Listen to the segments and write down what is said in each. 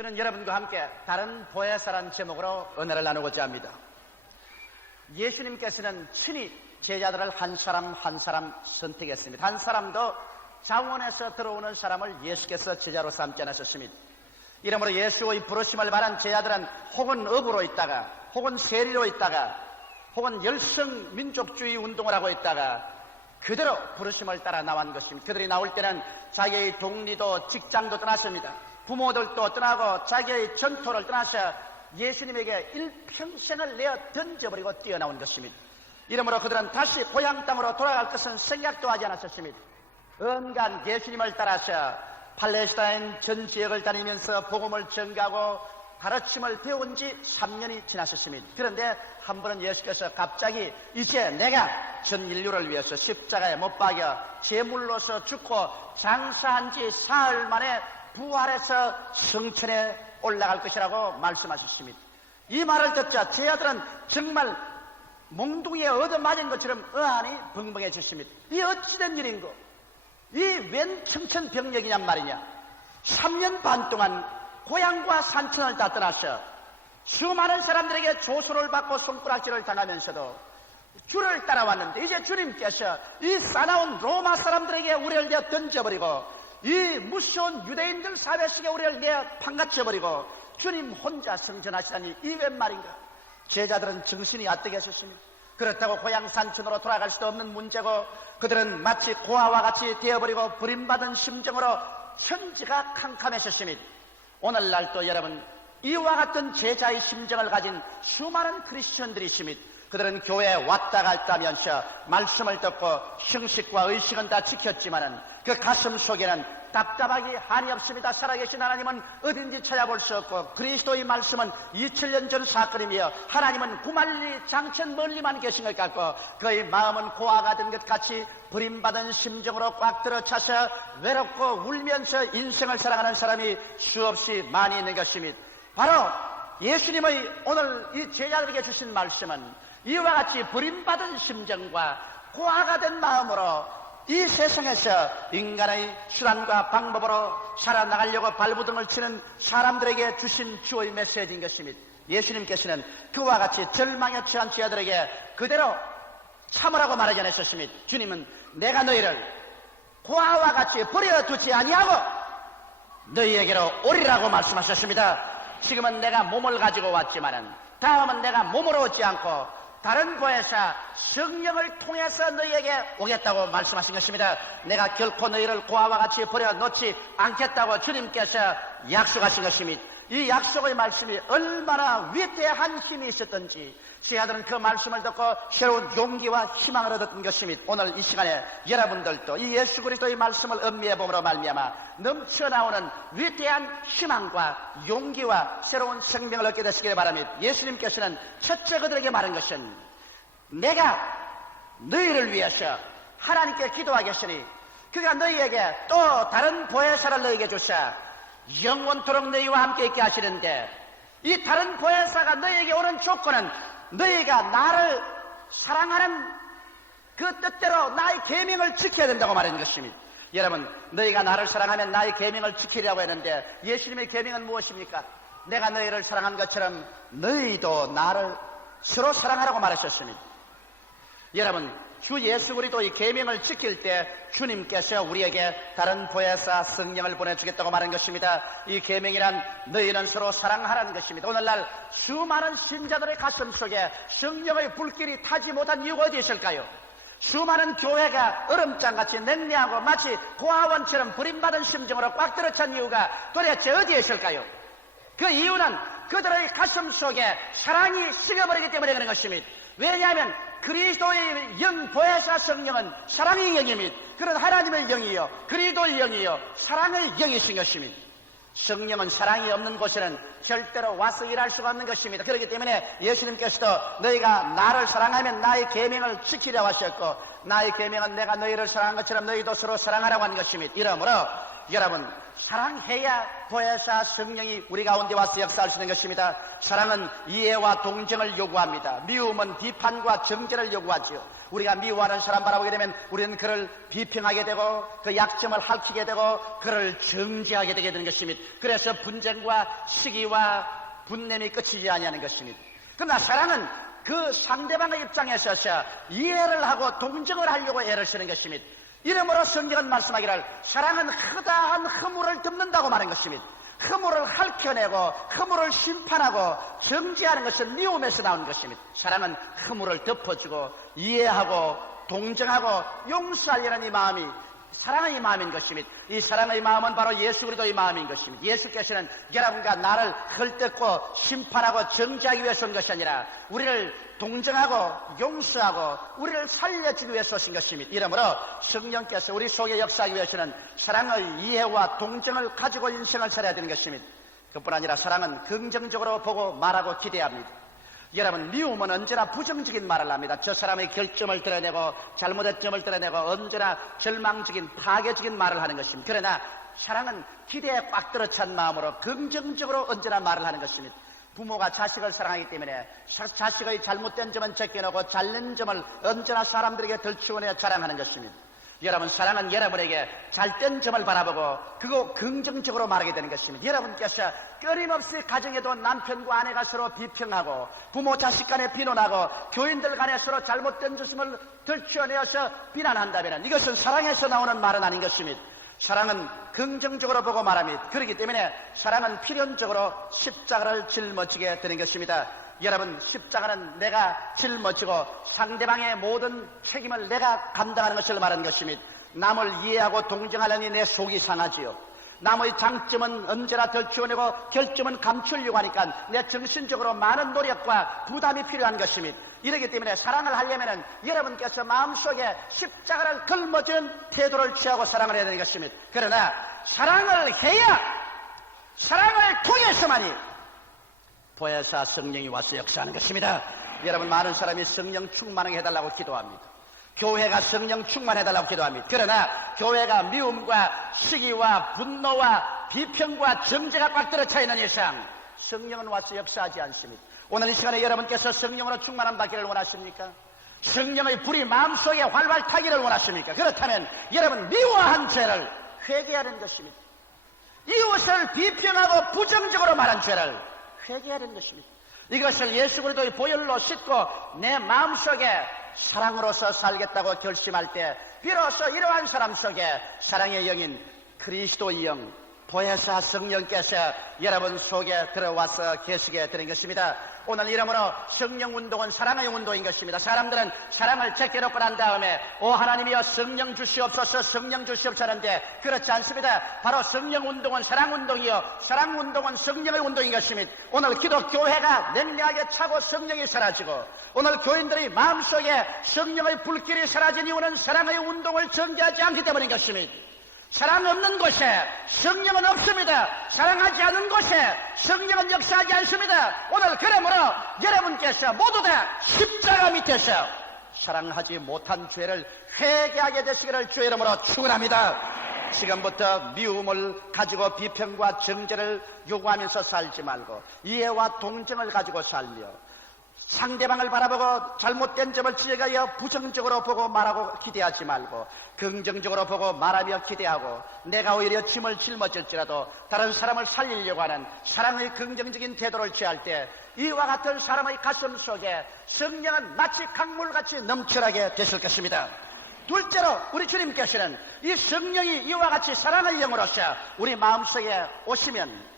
저는 여러분과 함께 다른 보혜사라는 제목으로 은혜를 나누고자 합니다. 예수님께서는 친히 제자들을 한 사람 한 사람 선택했습니다. 한 사람도 자원에서 들어오는 사람을 예수께서 제자로 삼지 않으셨습니다. 이러므로 예수의 부르심을 받은 제자들은 혹은 업으로 있다가, 혹은 세리로 있다가, 혹은 열성 민족주의 운동을 하고 있다가 그대로 부르심을 따라 나온 것입니다. 그들이 나올 때는 자기의 동리도 직장도 떠났습니다. 부모들도 떠나고 자기의 전토를 떠나서 예수님에게 일평생을 내어 던져버리고 뛰어나온 것입니다. 이러므로 그들은 다시 고향 땅으로 돌아갈 것은 생각도 하지 않았었습니다. 온갖 예수님을 따라서 팔레스타인 전 지역을 다니면서 복음을 전가하고 가르침을 배운 지 3년이 지났었습니다. 그런데 한 번은 예수께서 갑자기 이제 내가 전 인류를 위해서 십자가에 못 박여 제물로서 죽고 장사한 지 사흘 만에 부활해서 성천에 올라갈 것이라고 말씀하셨습니다. 이 말을 듣자 제자들은 정말 몽둥이에 얻어맞은 것처럼 어안이 벙벙해졌습니다. 이 어찌된 일인고? 이 웬 청천벽력이냔 말이냐? 3년 반 동안 고향과 산천을 다 떠나서 수많은 사람들에게 조소를 받고 손가락질을 당하면서도 주를 따라왔는데 이제 주님께서 이 싸나운 로마 사람들에게 우리를 내어 던져버리고 이 무서운 유대인들 사회 속에 우리를 내어 판가쳐버리고 주님 혼자 성전하시다니 이 웬 말인가? 제자들은 정신이 아뜨개졌습니다. 그렇다고 고향 산천으로 돌아갈 수도 없는 문제고 그들은 마치 고아와 같이 되어버리고 버림받은 심정으로 현지가 캄캄해졌습니다. 오늘날 또 여러분 이와 같은 제자의 심정을 가진 수많은 크리스천들이 있습니다. 그들은 교회에 왔다 갔다 하면서 말씀을 듣고 형식과 의식은 다 지켰지만은 그 가슴 속에는 답답하기 한이 없습니다. 살아계신 하나님은 어딘지 찾아볼 수 없고 그리스도의 말씀은 2000년 전 사건이며 하나님은 구만리 장천 멀리만 계신 것 같고 그의 마음은 고아가 된 것 같이 버림받은 심정으로 꽉 들어차서 외롭고 울면서 인생을 살아가는 사람이 수없이 많이 있는 것입니다. 바로 예수님의 오늘 이 제자들에게 주신 말씀은 이와 같이 버림받은 심정과 고아가 된 마음으로 이 세상에서 인간의 수단과 방법으로 살아나가려고 발부등을 치는 사람들에게 주신 주의 메시지인 것입니다. 예수님께서는 그와 같이 절망에 처한 제자들에게 그대로 참으라고 말하지 않으셨습니다. 주님은 내가 너희를 고아와 같이 버려두지 아니하고 너희에게로 오리라고 말씀하셨습니다. 지금은 내가 몸을 가지고 왔지만은 다음은 내가 몸으로 오지 않고 다른 보혜사 성령을 통해서 너희에게 오겠다고 말씀하신 것입니다. 내가 결코 너희를 고아와 같이 버려놓지 않겠다고 주님께서 약속하신 것입니다. 이 약속의 말씀이 얼마나 위대한 힘이 있었던지 제자들은 그 말씀을 듣고 새로운 용기와 희망을 얻었던 것입니다. 오늘 이 시간에 여러분들도 이 예수 그리스도의 말씀을 음미해 봄으로 말미암아 넘쳐나오는 위대한 희망과 용기와 새로운 생명을 얻게 되시기를 바랍니다. 예수님께서는 첫째 그들에게 말한 것은 내가 너희를 위해서 하나님께 기도하겠으니 그가 너희에게 또 다른 보혜사를 너희에게 주사 영원토록 너희와 함께 있게 하시는데 이 다른 보혜사가 너희에게 오는 조건은 너희가 나를 사랑하는 그 뜻대로 나의 계명을 지켜야 된다고 말하는 것입니다. 여러분 너희가 나를 사랑하면 나의 계명을 지키려고 했는데 예수님의 계명은 무엇입니까? 내가 너희를 사랑한 것처럼 너희도 나를 서로 사랑하라고 말하셨습니다. 여러분 주 예수 그리스도의 계명을 지킬 때 주님께서 우리에게 다른 보혜사 성령을 보내주겠다고 말한 것입니다. 이 계명이란 너희는 서로 사랑하라는 것입니다. 오늘날 수많은 신자들의 가슴 속에 성령의 불길이 타지 못한 이유가 어디 있을까요? 수많은 교회가 얼음장같이 냉랭하고 마치 고아원처럼 버림받은 심정으로 꽉 들어찬 이유가 도대체 어디에 있을까요? 그 이유는 그들의 가슴 속에 사랑이 식어버리기 때문에 그런 것입니다. 왜냐하면 그리스도의 영 보혜사 성령은 사랑의 영입니다. 그런 하나님의 영이요 그리스도의 영이요 사랑의 영이신 것입니다. 성령은 사랑이 없는 곳에는 절대로 와서 일할 수가 없는 것입니다. 그렇기 때문에 예수님께서도 너희가 나를 사랑하면 나의 계명을 지키려고 하셨고 나의 계명은 내가 너희를 사랑한 것처럼 너희도 서로 사랑하라고 하는 것입니다. 이러므로 여러분 사랑해야 보혜사 성령이 우리 가운데 와서 역사할 수 있는 것입니다. 사랑은 이해와 동정을 요구합니다. 미움은 비판과 정죄를 요구하지요. 우리가 미워하는 사람 바라보게 되면 우리는 그를 비평하게 되고 그 약점을 핥히게 되고 그를 정죄하게 되게 되는 것입니다. 그래서 분쟁과 시기와 분냄이 끝이지 아니하는 것입니다. 그러나 사랑은 그 상대방의 입장에 서서 이해를 하고 동정을 하려고 애를 쓰는 것입니다. 이러므로 성경은 말씀하기를 사랑은 허다한 허물을 덮는다고 말한 것입니다. 허물을 핥혀내고 허물을 심판하고 정죄하는 것은 미움에서 나온 것입니다. 사랑은 허물을 덮어주고 이해하고 동정하고 용서하려는 이 마음이 사랑의 마음인 것입니다. 이 사랑의 마음은 바로 예수 그리스도의 마음인 것입니다. 예수께서는 여러분과 나를 헐뜯고 심판하고 정죄하기 위해서 온 것이 아니라 우리를 동정하고 용서하고 우리를 살려주기 위해서 오신 것입니다. 이러므로 성령께서 우리 속에 역사하기 위해서는 사랑의 이해와 동정을 가지고 인생을 살아야 되는 것입니다. 그뿐 아니라 사랑은 긍정적으로 보고 말하고 기대합니다. 여러분, 미움은 언제나 부정적인 말을 합니다. 저 사람의 결점을 드러내고 잘못된 점을 드러내고 언제나 절망적인 파괴적인 말을 하는 것입니다. 그러나 사랑은 기대에 꽉 들어찬 마음으로 긍정적으로 언제나 말을 하는 것입니다. 부모가 자식을 사랑하기 때문에 자식의 잘못된 점은 제껴놓고 잘된 점을 언제나 사람들에게 덜치워내어 자랑하는 것입니다. 여러분, 사랑은 여러분에게 잘된 점을 바라보고 그거 긍정적으로 말하게 되는 것입니다. 여러분께서 끊임없이 가정에도 남편과 아내가 서로 비평하고 부모 자식 간에 비난하고 교인들 간에 서로 잘못된 점을 들춰내어서 비난한다면 이것은 사랑에서 나오는 말은 아닌 것입니다. 사랑은 긍정적으로 보고 말합니다. 그렇기 때문에 사랑은 필연적으로 십자가를 짊어지게 되는 것입니다. 여러분, 십자가는 내가 짊어지고 상대방의 모든 책임을 내가 감당하는 것을 말하는 것입니다. 남을 이해하고 동정하려니 내 속이 상하지요. 남의 장점은 언제나 덜치워내고 결점은 감추려고 하니까 내 정신적으로 많은 노력과 부담이 필요한 것입니다. 이렇기 때문에 사랑을 하려면 여러분께서 마음속에 십자가를 걸머지는 태도를 취하고 사랑을 해야 되는 것입니다. 그러나 사랑을 해야 사랑을 통해서만이 보혜사 성령이 와서 역사하는 것입니다. 여러분, 많은 사람이 성령 충만하게 해달라고 기도합니다. 교회가 성령 충만해달라고 기도합니다. 그러나 교회가 미움과 시기와 분노와 비평과 정죄가 꽉 들어차 있는 이상 성령은 와서 역사하지 않습니다. 오늘 이 시간에 여러분께서 성령으로 충만함 받기를 원하십니까? 성령의 불이 마음속에 활활 타기를 원하십니까? 그렇다면 여러분, 미워한 죄를 회개하는 것입니다. 이웃을 비평하고 부정적으로 말한 죄를 회개하는 것입니다. 이것을 예수 그리스도의 보혈로 씻고 내 마음속에 사랑으로서 살겠다고 결심할 때 비로소 이러한 사람 속에 사랑의 영인 그리스도의 영 보혜사 성령께서 여러분 속에 들어와서 계시게 되는 것입니다. 오늘 이러므로 성령 운동은 사랑의 운동인 것입니다. 사람들은 사랑을 제껴놓고 난 다음에 오 하나님이여 성령 주시옵소서 성령 주시옵소서 하는데 그렇지 않습니다. 바로 성령 운동은 사랑 운동이요 사랑 운동은 성령의 운동인 것입니다. 오늘 기독교회가 냉랭하게 차고 성령이 사라지고 오늘 교인들이 마음속에 성령의 불길이 사라진 이유는 사랑의 운동을 전개하지 않기 때문인 것입니다. 사랑 없는 곳에 성령은 없습니다. 사랑하지 않은 곳에 성령은 역사하지 않습니다. 오늘 그러므로 여러분께서 모두 다 십자가 밑에서 사랑하지 못한 죄를 회개하게 되시기를 주의 이름으로 축원합니다. 지금부터 미움을 가지고 비평과 정죄를 요구하면서 살지 말고 이해와 동정을 가지고 살며 상대방을 바라보고 잘못된 점을 지적하여 부정적으로 보고 말하고 기대하지 말고 긍정적으로 보고 말하며 기대하고 내가 오히려 짐을 짊어질지라도 다른 사람을 살리려고 하는 사랑의 긍정적인 태도를 취할 때 이와 같은 사람의 가슴 속에 성령은 마치 강물같이 넘쳐나게 되실 것입니다. 둘째로 우리 주님께서는 이 성령이 이와 같이 사랑의 영으로서 우리 마음속에 오시면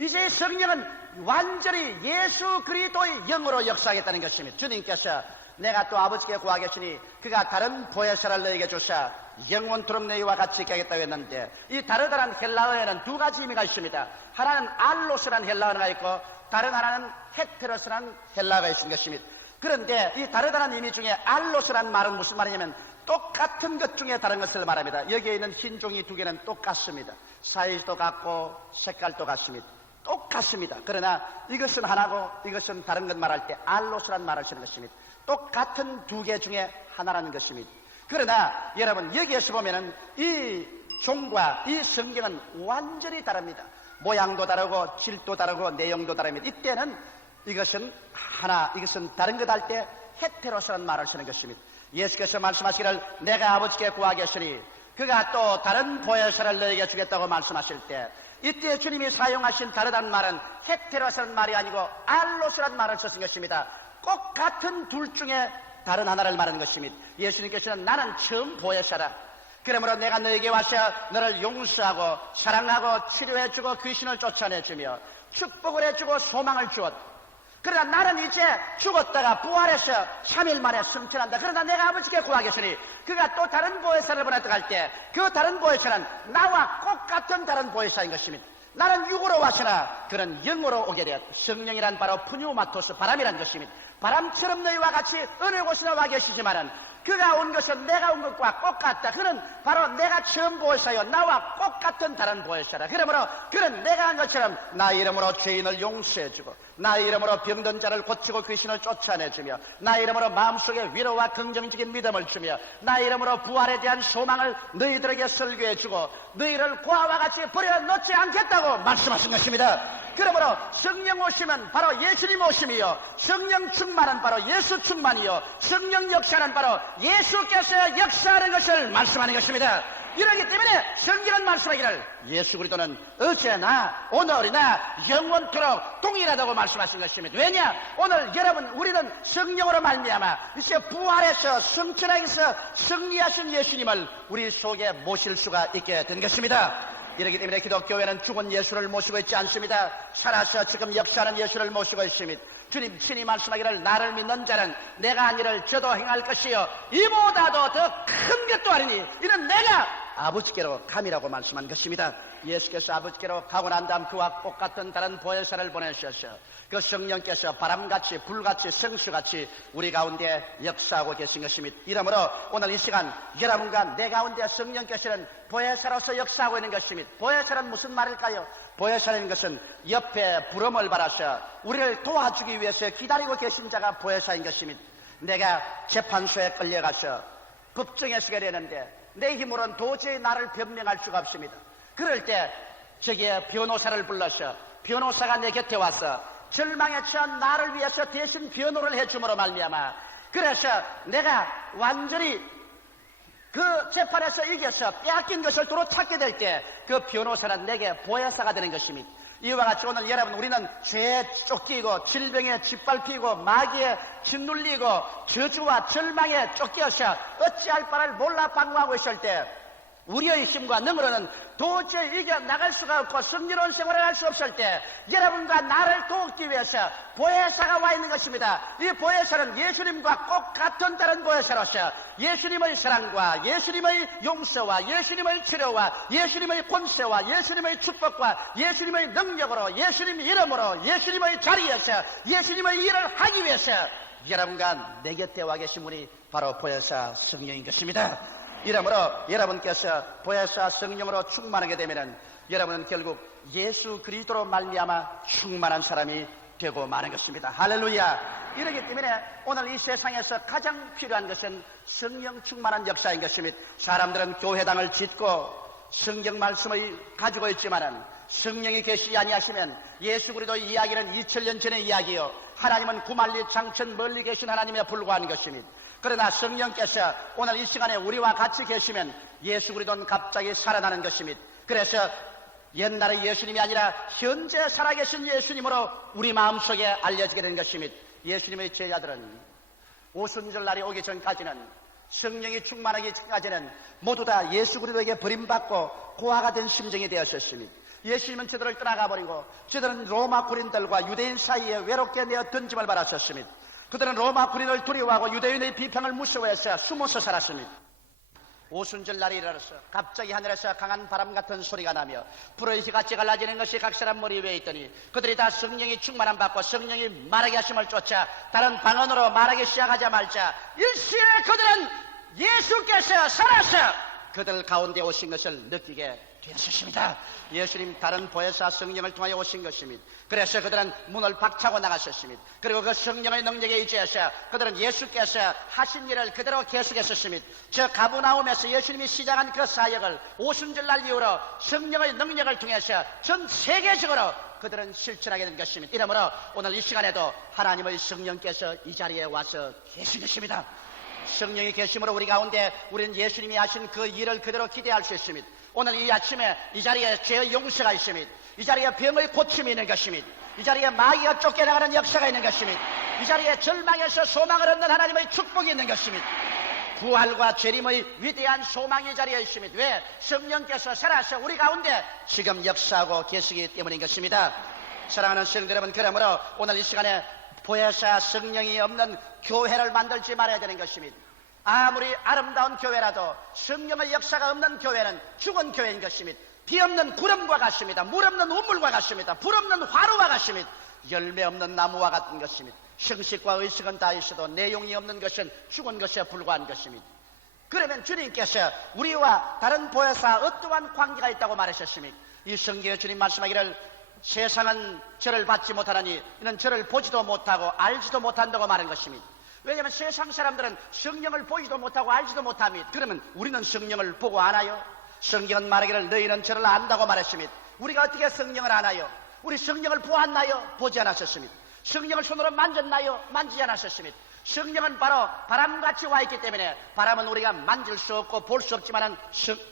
이제 성령은 완전히 예수 그리스도의 영으로 역사하겠다는 것입니다. 주님께서 내가 또 아버지께 구하겠으니 그가 다른 보혜사를 너에게 주사 영원토록 너희와 같이 있게 하겠다고 했는데 이 다르다란 헬라어에는 두 가지 의미가 있습니다. 하나는 알로스라는 헬라어가 있고 다른 하나는 헤테로스라는 헬라어가 있는 것입니다. 그런데 이 다르다는 의미 중에 알로스라는 말은 무슨 말이냐면 똑같은 것 중에 다른 것을 말합니다. 여기에 있는 흰 종이 두 개는 똑같습니다. 사이즈도 같고 색깔도 같습니다. 똑같습니다. 그러나 이것은 하나고 이것은 다른 것 말할 때 알로스라는 말을 쓰는 것입니다. 똑같은 두 개 중에 하나라는 것입니다. 그러나 여러분 여기에서 보면은 이 종과 이 성경은 완전히 다릅니다. 모양도 다르고 질도 다르고 내용도 다릅니다. 이때는 이것은 하나, 이것은 다른 것 할 때 헤테로스라는 말을 쓰는 것입니다. 예수께서 말씀하시기를 내가 아버지께 구하겠으니 그가 또 다른 보혜사를 너에게 주겠다고 말씀하실 때, 이때 주님이 사용하신 다르다는 말은 헤테로스라는 말이 아니고 알로스라는 말을 썼은 것입니다. 꼭 같은 둘 중에 다른 하나를 말하는 것입니다. 예수님께서는 나는 처음 보혜사라. 그러므로 내가 너에게 와서 너를 용서하고 사랑하고 치료해주고 귀신을 쫓아내주며 축복을 해주고 소망을 주었다. 그러나 나는 이제 죽었다가 부활해서 3일 만에 승천한다. 그러나 내가 아버지께 구하겠으니 그가 또 다른 보혜사를 보냈다 할 때 그 다른 보혜사는 나와 똑같은 다른 보혜사인 것입니다. 나는 육으로 왔으나 그는 영으로 오게 되었다. 성령이란 바로 푸뉴마토스, 바람이란 것입니다. 바람처럼 너희와 같이 어느 곳이나 와 계시지만은 그가 온 것은 내가 온 것과 똑같다. 그는 바로 내가 처음 보혜사요 나와 똑같은 다른 보혜사라. 그러므로 그는 내가 한 것처럼 나의 이름으로 죄인을 용서해주고 나의 이름으로 병든 자를 고치고 귀신을 쫓아내주며 나의 이름으로 마음속에 위로와 긍정적인 믿음을 주며 나의 이름으로 부활에 대한 소망을 너희들에게 설교해주고 너희를 고아와 같이 버려놓지 않겠다고 말씀하신 것입니다. 그러므로 성령 오시면 바로 예수님 오심이요, 성령 충만은 바로 예수 충만이요, 성령 역사는 바로 예수께서 역사하는 것을 말씀하는 것입니다. 이러기 때문에 성경은 말씀하기를 예수 그리스도는 어제나 오늘이나 영원토록 동일하다고 말씀하신 것입니다. 왜냐? 오늘 여러분 우리는 성령으로 말미암아 이제 부활해서 성천하게서 승리하신 예수님을 우리 속에 모실 수가 있게 된 것입니다. 이렇기 때문에 기독교회는 죽은 예수를 모시고 있지 않습니다. 살아서 지금 역사하는 예수를 모시고 있습니다. 주님 친히 말씀하기를 나를 믿는 자는 내가 한 일을 저도 행할 것이요 이보다도 더 큰 것도 아니니 이는 내가 아버지께로 감이라고 말씀한 것입니다. 예수께서 아버지께로 가고 난 다음 그와 똑같은 다른 보혜사를 보내셔서 그 성령께서 바람같이 불같이 성수같이 우리 가운데 역사하고 계신 것입니다. 이러므로 오늘 이 시간 여러분과 내 가운데 성령께서는 보혜사로서 역사하고 있는 것입니다. 보혜사는 무슨 말일까요? 보혜사라는 것은 옆에 부름을 받아서 우리를 도와주기 위해서 기다리고 계신 자가 보혜사인 것입니다. 내가 재판소에 끌려가서 법정에 서게 되는데 내 힘으로는 도저히 나를 변명할 수가 없습니다. 그럴 때 저기에 변호사를 불러서 변호사가 내 곁에 와서 절망에 처한 나를 위해서 대신 변호를 해줌으로 말미암아 그래서 내가 완전히 그 재판에서 이겨서 빼앗긴 것을 도로 찾게 될 때 그 변호사는 내게 보혜사가 되는 것입니다. 이와 같이 오늘 여러분 우리는 죄에 쫓기고 질병에 짓밟히고 마귀에 짓눌리고 저주와 절망에 쫓겨서 어찌할 바를 몰라 방황하고 있을 때 우리의 힘과 능으로는 도저히 이겨나갈 수가 없고 승리로운 생활을 할 수 없을 때 여러분과 나를 돕기 위해서 보혜사가 와 있는 것입니다. 이 보혜사는 예수님과 똑같은 다른 보혜사로서 예수님의 사랑과 예수님의 용서와 예수님의 치료와 예수님의 권세와 예수님의 축복과 예수님의 능력으로 예수님의 이름으로 예수님의 자리에서 예수님의 일을 하기 위해서 여러분과 내 곁에 와 계신 분이 바로 보혜사 성령인 것입니다. 이러므로 여러분께서 보혜사 성령으로 충만하게 되면은 여러분은 결국 예수 그리스도로 말미암아 충만한 사람이 되고 마는 것입니다. 할렐루야. 이러기 때문에 오늘 이 세상에서 가장 필요한 것은 성령 충만한 역사인 것입니다. 사람들은 교회당을 짓고 성경 말씀을 가지고 있지만은 성령이 계시지 아니하시면 예수 그리스도의 이야기는 2000년 전의 이야기요 하나님은 구만리 장천 멀리 계신 하나님에 불과한 것입니다. 그러나 성령께서 오늘 이 시간에 우리와 같이 계시면 예수 그리스도는 갑자기 살아나는 것입니다. 그래서 옛날의 예수님이 아니라 현재 살아계신 예수님으로 우리 마음속에 알려지게 된 것입니다. 예수님의 제자들은 오순절 날이 오기 전까지는 성령이 충만하기 전까지는 모두 다 예수 그리스도에게 버림받고 고아가 된 심정이 되었었습니다. 예수님은 저들을 떠나가버리고 저들은 로마 군인들과 유대인 사이에 외롭게 내어 던짐을 받았었습니다. 그들은 로마 군인을 두려워하고 유대인의 비평을 무서워해서 숨어서 살았습니다. 오순절 날이 일어나서 갑자기 하늘에서 강한 바람 같은 소리가 나며 불의 희같이 갈라지는 것이 각 사람 머리 위에 있더니 그들이 다 성령이 충만함 받고 성령이 말하게 하심을 쫓아 다른 방언으로 말하기 시작하자마자 일시에 그들은 예수께서 살아서 그들 가운데 오신 것을 느끼게 되었습니다. 예수님 다른 보혜사 성령을 통하여 오신 것입니다. 그래서 그들은 문을 박차고 나갔었습니다. 그리고 그 성령의 능력에 의지해서 그들은 예수께서 하신 일을 그대로 계속했었습니다. 저 가브나움에서 예수님이 시작한 그 사역을 오순절날 이후로 성령의 능력을 통해서 전 세계적으로 그들은 실천하게 된 것입니다. 이러므로 오늘 이 시간에도 하나님의 성령께서 이 자리에 와서 계신 것입니다. 성령이 계심으로 우리 가운데 우리는 예수님이 하신 그 일을 그대로 기대할 수 있습니다. 오늘 이 아침에 이 자리에 죄의 용서가 있습니다. 이 자리에 병의 고침이 있는 것입니다. 이 자리에 마귀가 쫓겨나가는 역사가 있는 것입니다. 이 자리에 절망에서 소망을 얻는 하나님의 축복이 있는 것입니다. 부활과 재림의 위대한 소망이 자리에 있습니다. 왜? 성령께서 살아서 우리 가운데 지금 역사하고 계시기 때문인 것입니다. 사랑하는 성도 여러분, 그러므로 오늘 이 시간에 보혜사 성령이 없는 교회를 만들지 말아야 되는 것입니다. 아무리 아름다운 교회라도 성령의 역사가 없는 교회는 죽은 교회인 것입니다. 비 없는 구름과 같습니다. 물 없는 우물과 같습니다. 불 없는 화로와 같습니다. 열매 없는 나무와 같은 것입니다. 형식과 의식은 다 있어도 내용이 없는 것은 죽은 것에 불과한 것입니다. 그러면 주님께서 우리와 다른 보혜사 어떠한 관계가 있다고 말하셨습니까? 이 성경에 주님 말씀하기를 세상은 저를 받지 못하나니 이는 저를 보지도 못하고 알지도 못한다고 말한 것입니다. 왜냐하면 세상 사람들은 성령을 보지도 못하고 알지도 못합니다. 그러면 우리는 성령을 보고 아나요? 성경은 말하기를 너희는 저를 안다고 말했습니다. 우리가 어떻게 성령을 아나요? 우리 성령을 보았나요? 보지 않았었습니다. 성령을 손으로 만졌나요? 만지지 않았었습니다. 성령은 바로 바람같이 와 있기 때문에 바람은 우리가 만질 수 없고 볼 수 없지만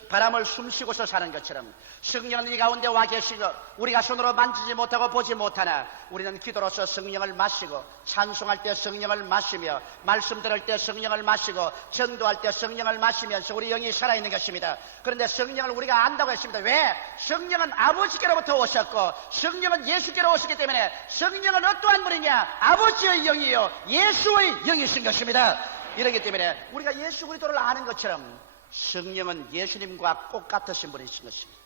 바람을 숨쉬고서 사는 것처럼 성령은 이 가운데 와 계시고 우리가 손으로 만지지 못하고 보지 못하나 우리는 기도로서 성령을 마시고 찬송할 때 성령을 마시며 말씀 들을 때 성령을 마시고 전도할 때 성령을 마시면서 우리 영이 살아있는 것입니다. 그런데 성령을 우리가 안다고 했습니다. 왜? 성령은 아버지께로부터 오셨고 성령은 예수께로 오셨기 때문에 성령은 어떠한 분이냐? 아버지의 영이요 예수의 영이신 것입니다. 이렇기 때문에 우리가 예수 그리스도를 아는 것처럼 성령은 예수님과 똑같으신 분이신 것입니다.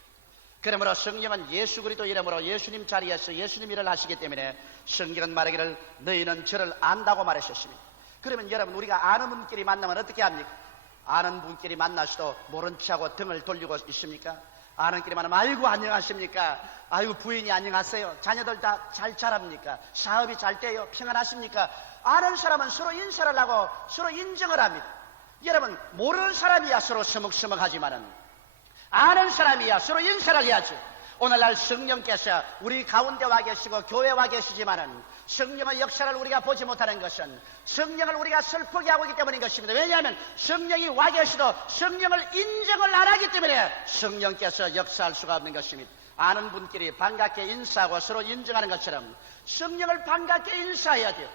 그러므로 성령은 예수 그리스도 이름으로 예수님 자리에서 예수님 일을 하시기 때문에 성경은 말하기를 너희는 저를 안다고 말하셨습니다. 그러면 여러분 우리가 아는 분끼리 만나면 어떻게 합니까? 아는 분끼리 만나서도 모른 체하고 등을 돌리고 있습니까? 아는 끼리 만나면 아이고 안녕하십니까? 아이고 부인이 안녕하세요? 자녀들 다 잘 자랍니까? 사업이 잘 돼요? 평안하십니까? 아는 사람은 서로 인사를 하고 서로 인정을 합니다. 여러분 모르는 사람이야 서로 서먹서먹하지만은 아는 사람이야 서로 인사를 해야지. 오늘날 성령께서 우리 가운데 와 계시고 교회에 와 계시지만은 성령의 역사를 우리가 보지 못하는 것은 성령을 우리가 슬프게 하고 있기 때문인 것입니다. 왜냐하면 성령이 와 계시도 성령을 인정을 안 하기 때문에 성령께서 역사할 수가 없는 것입니다. 아는 분끼리 반갑게 인사하고 서로 인정하는 것처럼 성령을 반갑게 인사해야 돼요.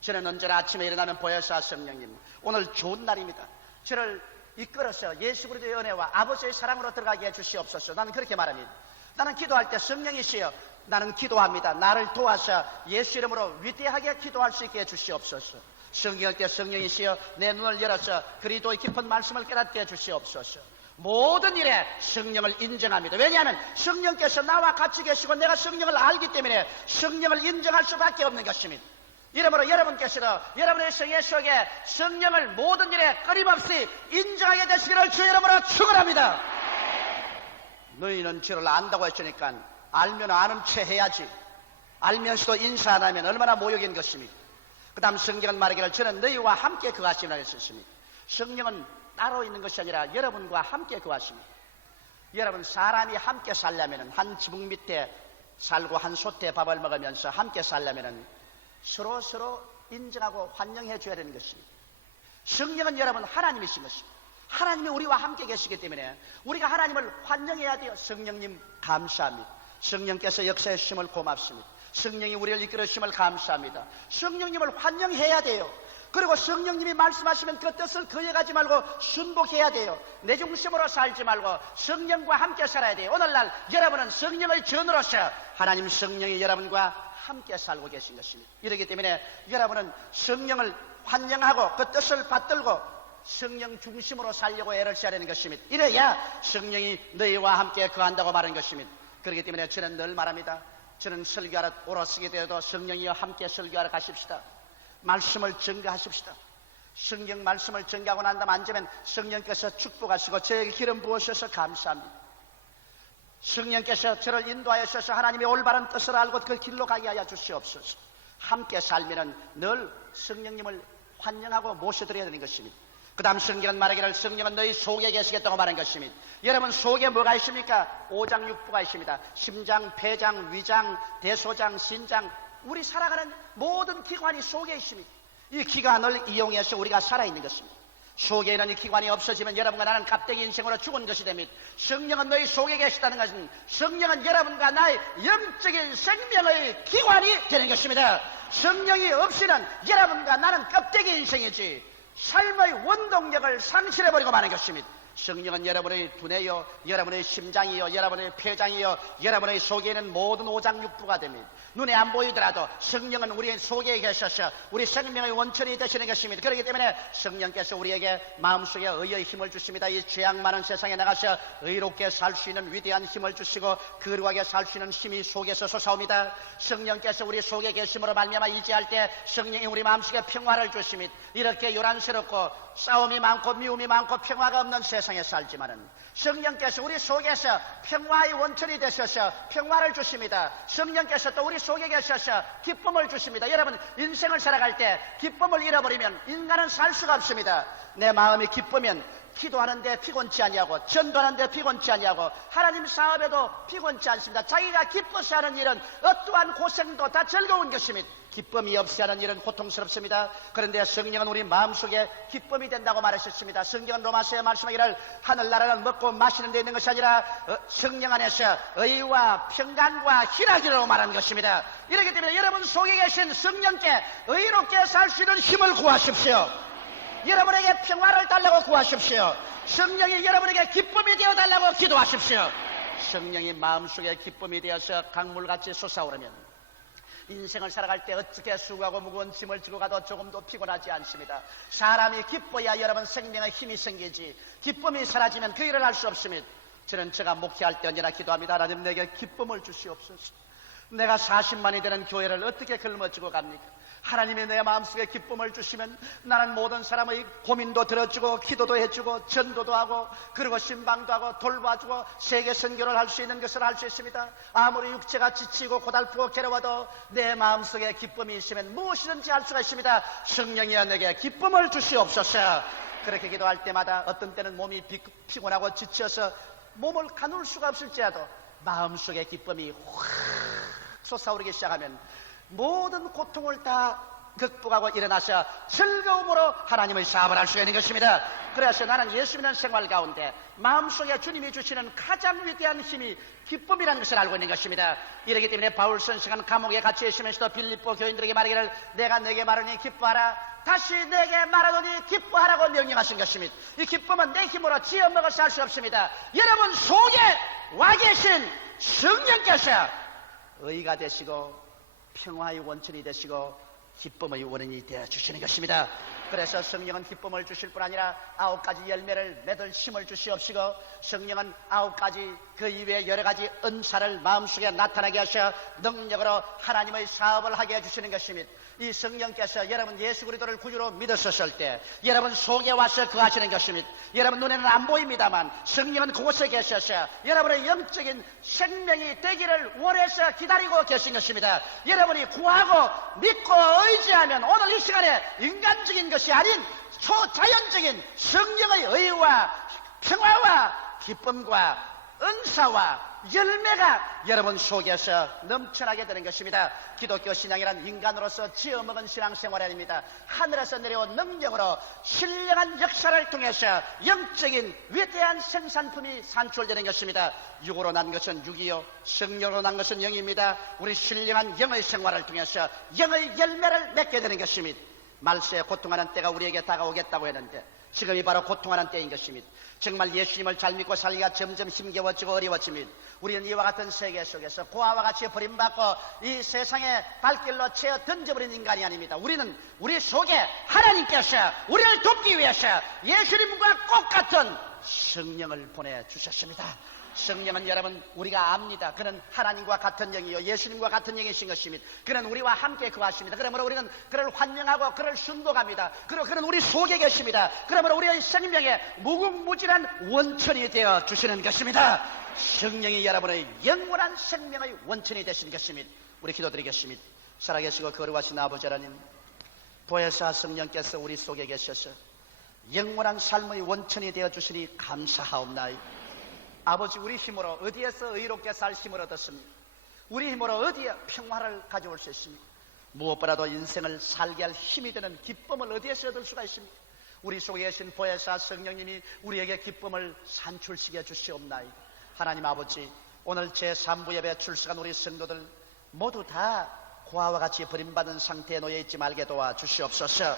저는 언제나 아침에 일어나면 보혜사 성령님 오늘 좋은 날입니다. 저를 이끌어서 예수 그리스도의 은혜와 아버지의 사랑으로 들어가게 해주시옵소서. 나는 그렇게 말합니다. 나는 기도할 때 성령이시여 나는 기도합니다. 나를 도와서 예수 이름으로 위대하게 기도할 수 있게 해주시옵소서. 성경할 때 성령이시여 내 눈을 열어서 그리스도의 깊은 말씀을 깨닫게 해주시옵소서. 모든 일에 성령을 인정합니다. 왜냐하면 성령께서 나와 같이 계시고 내가 성령을 알기 때문에 성령을 인정할 수밖에 없는 것입니다. 이러므로 여러분께서도 여러분의 생애 속에 성령을 모든 일에 끊임없이 인정하게 되시기를 주 이름으로 축원합니다. 너희는 저를 안다고 했으니까 알면 아는 체 해야지. 알면서도 인사 안 하면 얼마나 모욕인 것입니까? 그 다음 성경은 말하기를 저는 너희와 함께 거하시라 했었습니다. 성령은 따로 있는 것이 아니라 여러분과 함께 거하십니다. 여러분 사람이 함께 살려면 한 지붕 밑에 살고 한 솥에 밥을 먹으면서 함께 살려면 서로 인정하고 환영해 줘야 되는 것입니다. 성령은 여러분 하나님이신 것입니다. 하나님이 우리와 함께 계시기 때문에 우리가 하나님을 환영해야 돼요. 성령님 감사합니다. 성령께서 역사해 주심을 고맙습니다. 성령이 우리를 이끌어 주심을 감사합니다. 성령님을 환영해야 돼요. 그리고 성령님이 말씀하시면 그 뜻을 거역하지 말고 순복해야 돼요. 내 중심으로 살지 말고 성령과 함께 살아야 돼요. 오늘날 여러분은 성령의 전으로서 하나님 성령이 여러분과 함께 살고 계신 것입니다. 이렇기 때문에 여러분은 성령을 환영하고 그 뜻을 받들고 성령 중심으로 살려고 애를 써야 되는 것입니다. 이래야 성령이 너희와 함께 거한다고 말하는 것입니다. 그렇기 때문에 저는 늘 말합니다. 저는 설교하러 오러 쓰게 되어도 성령이와 함께 설교하러 가십시다. 말씀을 증거하십시다. 성경 말씀을 증거하고 난 다음 앉으면 성령께서 축복하시고 저에게 기름 부으셔서 감사합니다. 성령께서 저를 인도하여 주셔서 하나님의 올바른 뜻을 알고 그 길로 가게 하여 주시옵소서. 함께 살면은 늘 성령님을 환영하고 모셔드려야 되는 것입니다. 그 다음 성경은 말하기를 성령은 너희 속에 계시겠다고 말한 것입니다. 여러분 속에 뭐가 있습니까? 오장육부가 있습니다. 심장, 폐장, 위장, 대소장, 신장, 우리 살아가는 모든 기관이 속에 있습니다. 이 기관을 이용해서 우리가 살아있는 것입니다. 속에 있는 이 기관이 없어지면 여러분과 나는 값대기 인생으로 죽은 것이 됩니다. 성령은 너희 속에 계시다는 것은 성령은 여러분과 나의 영적인 생명의 기관이 되는 것입니다. 성령이 없이는 여러분과 나는 껍데기 인생이지 삶의 원동력을 상실해버리고 마는 것입니다. 성령은 여러분의 두뇌요, 여러분의 심장이요, 여러분의 폐장이요, 여러분의 속에 있는 모든 오장육부가 됩니다. 눈에 안 보이더라도 성령은 우리 속에 계셔서 우리 생명의 원천이 되시는 것입니다. 그렇기 때문에 성령께서 우리에게 마음속에 의의 힘을 주십니다. 이 죄악 많은 세상에 나가서 의롭게 살 수 있는 위대한 힘을 주시고 거룩하게 살 수 있는 힘이 속에서 솟아옵니다. 성령께서 우리 속에 계심으로 말미암아 이제할 때 성령이 우리 마음속에 평화를 주십니다. 이렇게 요란스럽고 싸움이 많고 미움이 많고 평화가 없는 세상에 살지만은 성령께서 우리 속에서 평화의 원천이 되셔서 평화를 주십니다. 성령께서 또 우리 속에 계셔서 기쁨을 주십니다. 여러분, 인생을 살아갈 때 기쁨을 잃어버리면 인간은 살 수가 없습니다. 내 마음이 기쁘면 기도하는데 피곤치 아니하고 전도하는데 피곤치 아니하고 하나님 사업에도 피곤치 않습니다. 자기가 기뻐서 하는 일은 어떠한 고생도 다 즐거운 것입니다. 기쁨이 없이 하는 일은 고통스럽습니다. 그런데 성령은 우리 마음속에 기쁨이 된다고 말하셨습니다. 성경은 로마서에 말씀하기를 하늘나라는 먹고 마시는 데 있는 것이 아니라 성령 안에서 의와 평강과 희락이라고 말하는 것입니다. 이렇기 때문에 여러분 속에 계신 성령께 의롭게 살 수 있는 힘을 구하십시오. 여러분에게 평화를 달라고 구하십시오. 성령이 여러분에게 기쁨이 되어달라고 기도하십시오. 성령이 마음속에 기쁨이 되어서 강물같이 솟아오르면 인생을 살아갈 때 어떻게 수고하고 무거운 짐을 지고 가도 조금도 피곤하지 않습니다. 사람이 기뻐야 여러분 생명에 힘이 생기지 기쁨이 사라지면 그 일을 할 수 없습니다. 저는 제가 목회할 때 언제나 기도합니다. 하나님 내게 기쁨을 주시옵소서. 내가 40만이 되는 교회를 어떻게 걸머쥐고 갑니까? 하나님이 내 마음속에 기쁨을 주시면 나는 모든 사람의 고민도 들어주고 기도도 해주고 전도도 하고 그리고 신방도 하고 돌봐주고 세계 선교를 할 수 있는 것을 할 수 있습니다. 아무리 육체가 지치고 고달프고 괴로워도 내 마음속에 기쁨이 있으면 무엇이든지 할 수가 있습니다. 성령이여 내게 기쁨을 주시옵소서. 그렇게 기도할 때마다 어떤 때는 몸이 피곤하고 지쳐서 몸을 가눌 수가 없을지라도 마음속에 기쁨이 확 솟아오르기 시작하면 모든 고통을 다 극복하고 일어나서 즐거움으로 하나님의 사업을 할 수 있는 것입니다. 그래서 나는 예수 믿는 생활 가운데 마음속에 주님이 주시는 가장 위대한 힘이 기쁨이라는 것을 알고 있는 것입니다. 이렇기 때문에 바울 선생은 감옥에 갇혀 있으면서도 빌립보 교인들에게 말하기를 내가 내게 말하니 기뻐하라 다시 내게 말하노니 기뻐하라고 명령하신 것입니다. 이 기쁨은 내 힘으로 지어먹어서 할 수 없습니다. 여러분 속에 와 계신 성령께서 의가 되시고 평화의 원천이 되시고 기쁨의 원인이 되어주시는 것입니다. 그래서 성령은 기쁨을 주실 뿐 아니라 9가지 열매를 맺을 힘을 주시옵시고 성령은 9가지 그 이외에 여러가지 은사를 마음속에 나타나게 하셔 능력으로 하나님의 사업을 하게 해주시는 것입니다. 이 성령께서 여러분 예수 그리스도를 구주로 믿으셨을 때 여러분 속에 와서 거하시는 것입니다. 여러분 눈에는 안 보입니다만 성령은 그곳에 계셔서 여러분의 영적인 생명이 되기를 원해서 기다리고 계신 것입니다. 여러분이 구하고 믿고 의지하면 오늘 이 시간에 인간적인 것이 아닌 초자연적인 성령의 의와 평화와 기쁨과 은사와 열매가 여러분 속에서 넘쳐나게 되는 것입니다. 기독교 신앙이란 인간으로서 지어먹은 신앙생활이 아닙니다. 하늘에서 내려온 능력으로 신령한 역사를 통해서 영적인 위대한 생산품이 산출되는 것입니다. 육으로 난 것은 육이요 성령으로 난 것은 영입니다. 우리 신령한 영의 생활을 통해서 영의 열매를 맺게 되는 것입니다. 말세에 고통하는 때가 우리에게 다가오겠다고 했는데 지금이 바로 고통하는 때인 것입니다. 정말 예수님을 잘 믿고 살기가 점점 힘겨워지고 어려워집니다. 우리는 이와 같은 세계 속에서 고아와 같이 버림받고 이 세상의 발길로 채어 던져버린 인간이 아닙니다. 우리는 우리 속에 하나님께서 우리를 돕기 위해서 예수님과 똑같은 성령을 보내주셨습니다. 성령은 여러분 우리가 압니다. 그는 하나님과 같은 영이요 예수님과 같은 영이신 것입니다. 그는 우리와 함께 거하십니다. 그러므로 우리는 그를 환영하고 그를 순복합니다. 그리고 그는 우리 속에 계십니다. 그러므로 우리의 생명에 무궁무진한 원천이 되어 주시는 것입니다. 성령이 여러분의 영원한 생명의 원천이 되시는 것입니다. 우리 기도드리겠습니다. 살아계시고 거룩하신 아버지 하나님, 보혜사 성령께서 우리 속에 계셔서 영원한 삶의 원천이 되어 주시니 감사하옵나이다. 아버지, 우리 힘으로 어디에서 의롭게 살 힘을 얻었습니까? 우리 힘으로 어디에 평화를 가져올 수 있습니까? 무엇보다도 인생을 살게 할 힘이 되는 기쁨을 어디에서 얻을 수가 있습니까? 우리 속에 계신 보혜사 성령님이 우리에게 기쁨을 산출시켜 주시옵나이다. 하나님 아버지, 오늘 제3부 예배 출석한 우리 성도들 모두 다 고아와 같이 버림받은 상태에 놓여있지 말게 도와주시옵소서.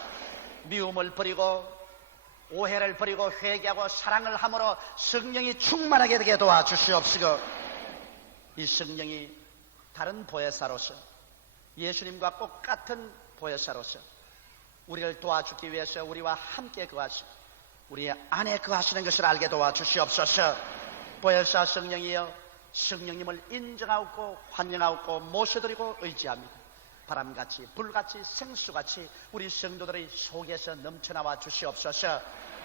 미움을 버리고 오해를 버리고 회개하고 사랑을 함으로 성령이 충만하게 되게 도와주시옵시고, 이 성령이 다른 보혜사로서 예수님과 똑같은 보혜사로서 우리를 도와주기 위해서 우리와 함께 거하시고 우리 안에 거하시는 것을 알게 도와주시옵소서. 보혜사 성령이여, 성령님을 인정하고 환영하고 모셔드리고 의지합니다. 바람같이 불같이 생수같이 우리 성도들의 속에서 넘쳐나와 주시옵소서.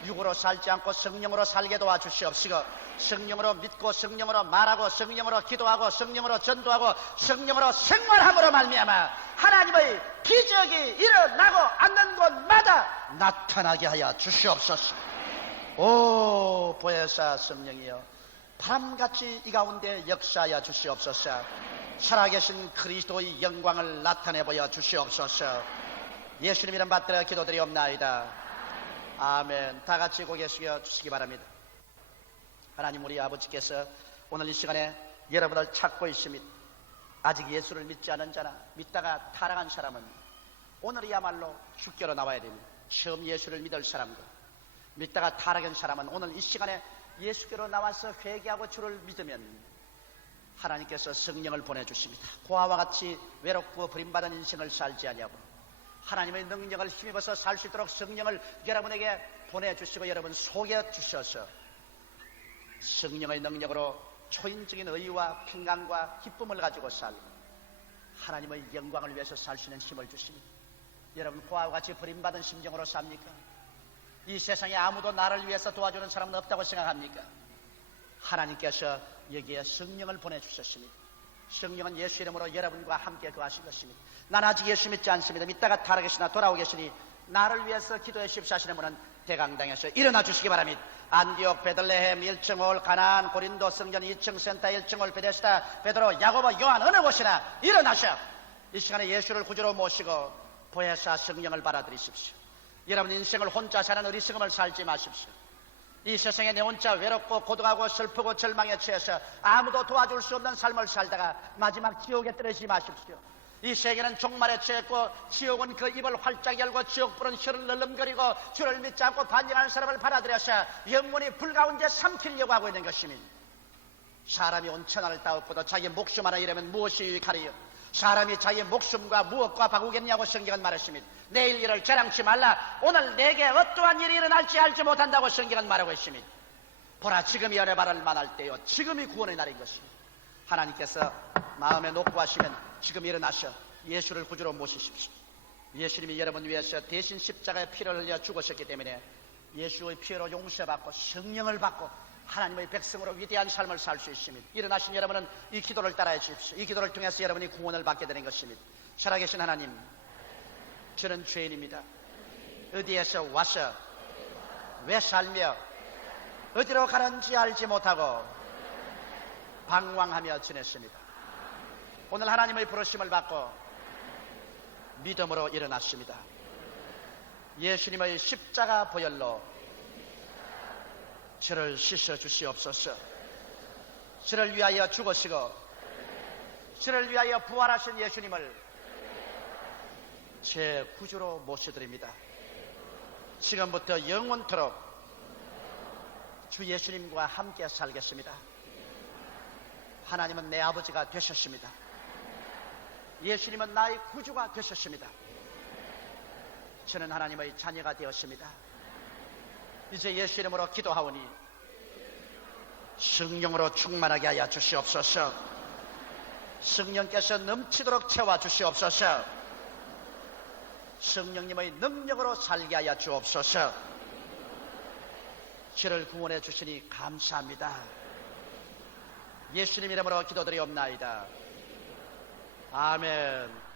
육으로 살지 않고 성령으로 살게 도와주시옵시고, 성령으로 믿고 성령으로 말하고 성령으로 기도하고 성령으로 전도하고 성령으로 생활함으로 말미암아 하나님의 기적이 일어나고 앉는 곳마다 나타나게 하여 주시옵소서. 오 보혜사 성령이여, 바람같이 이 가운데 역사하여 주시옵소서. 살아계신 그리스도의 영광을 나타내 보여 주시옵소서. 예수님 이름 받들어 기도드리옵나이다. 아멘. 다 같이 고개 숙여 주시기 바랍니다. 하나님, 우리 아버지께서 오늘 이 시간에 여러분을 찾고 있습니다. 아직 예수를 믿지 않은 자나 믿다가 타락한 사람은 오늘이야말로 주께로 나와야 됩니다. 처음 예수를 믿을 사람과 믿다가 타락한 사람은 오늘 이 시간에 예수께로 나와서 회개하고 주를 믿으면 하나님께서 성령을 보내주십니다. 고아와 같이 외롭고 버림받은 인생을 살지 아니하고 하나님의 능력을 힘입어서 살 수 있도록 성령을 여러분에게 보내주시고 여러분 속에 주셔서 성령의 능력으로 초인적인 의와 평강과 기쁨을 가지고 살고 하나님의 영광을 위해서 살 수 있는 힘을 주십니다. 여러분 고아와 같이 버림받은 심정으로 삽니까? 이 세상에 아무도 나를 위해서 도와주는 사람은 없다고 생각합니까? 하나님께서 여기에 성령을 보내주셨습니다. 성령은 예수 이름으로 여러분과 함께 거하실 것입니다. 난 아직 예수 믿지 않습니다. 믿다가 타락하시나 돌아오 계시니 나를 위해서 기도해 주십시오 하시는 분은 대강당에서 일어나 주시기 바랍니다. 안디옥, 베들레헴, 1층홀, 가나안, 고린도, 성전 2층 센터, 1층홀, 베데스다, 베드로, 야고보, 요한 어느 곳이나 일어나셔 이 시간에 예수를 구주로 모시고 보혜사 성령을 받아들이십시오. 여러분 인생을 혼자 사는 어리석음을 살지 마십시오. 이 세상에 내 혼자 외롭고 고독하고 슬프고 절망에 취해서 아무도 도와줄 수 없는 삶을 살다가 마지막 지옥에 떨어지지 마십시오. 이 세계는 종말에 취했고 지옥은 그 입을 활짝 열고 지옥불은 혀를 널름거리고 주를 믿지 않고 반역하는 사람을 받아들여서 영원히 불 가운데 삼키려고 하고 있는 것입니다. 사람이 온 천하를 따엎고도 자기 목숨 하나 잃으면 무엇이 유익하리요? 사람이 자기 목숨과 무엇과 바꾸겠냐고 성경은 말했습니다. 내일 일을 자랑치 말라. 오늘 내게 어떠한 일이 일어날지 알지 못한다고 성경은 말하고 있습니다. 보라, 지금이 연애 바랄 만할 때요, 지금이 구원의 날인 것입니다. 하나님께서 마음에 놓고 하시면 지금 일어나셔 예수를 구주로 모시십시오. 예수님이 여러분 위해서 대신 십자가에 피를 흘려 죽으셨기 때문에 예수의 피로 용서받고 성령을 받고 하나님의 백성으로 위대한 삶을 살 수 있습니다. 일어나신 여러분은 이 기도를 따라해 주십시오. 이 기도를 통해서 여러분이 구원을 받게 되는 것입니다. 살아계신 하나님, 저는 죄인입니다. 어디에서 와서 왜 살며 어디로 가는지 알지 못하고 방황하며 지냈습니다. 오늘 하나님의 부르심을 받고 믿음으로 일어났습니다. 예수님의 십자가 보혈로 저를 씻어 주시옵소서. 저를 위하여 죽으시고 저를 위하여 부활하신 예수님을 제 구주로 모셔드립니다. 지금부터 영원토록 주 예수님과 함께 살겠습니다. 하나님은 내 아버지가 되셨습니다. 예수님은 나의 구주가 되셨습니다. 저는 하나님의 자녀가 되었습니다. 이제 예수 이름으로 기도하오니 성령으로 충만하게 하여 주시옵소서. 성령께서 넘치도록 채워 주시옵소서. 성령님의 능력으로 살게 하여 주옵소서. 저를 구원해 주시니 감사합니다. 예수님 이름으로 기도드리옵나이다. 아멘.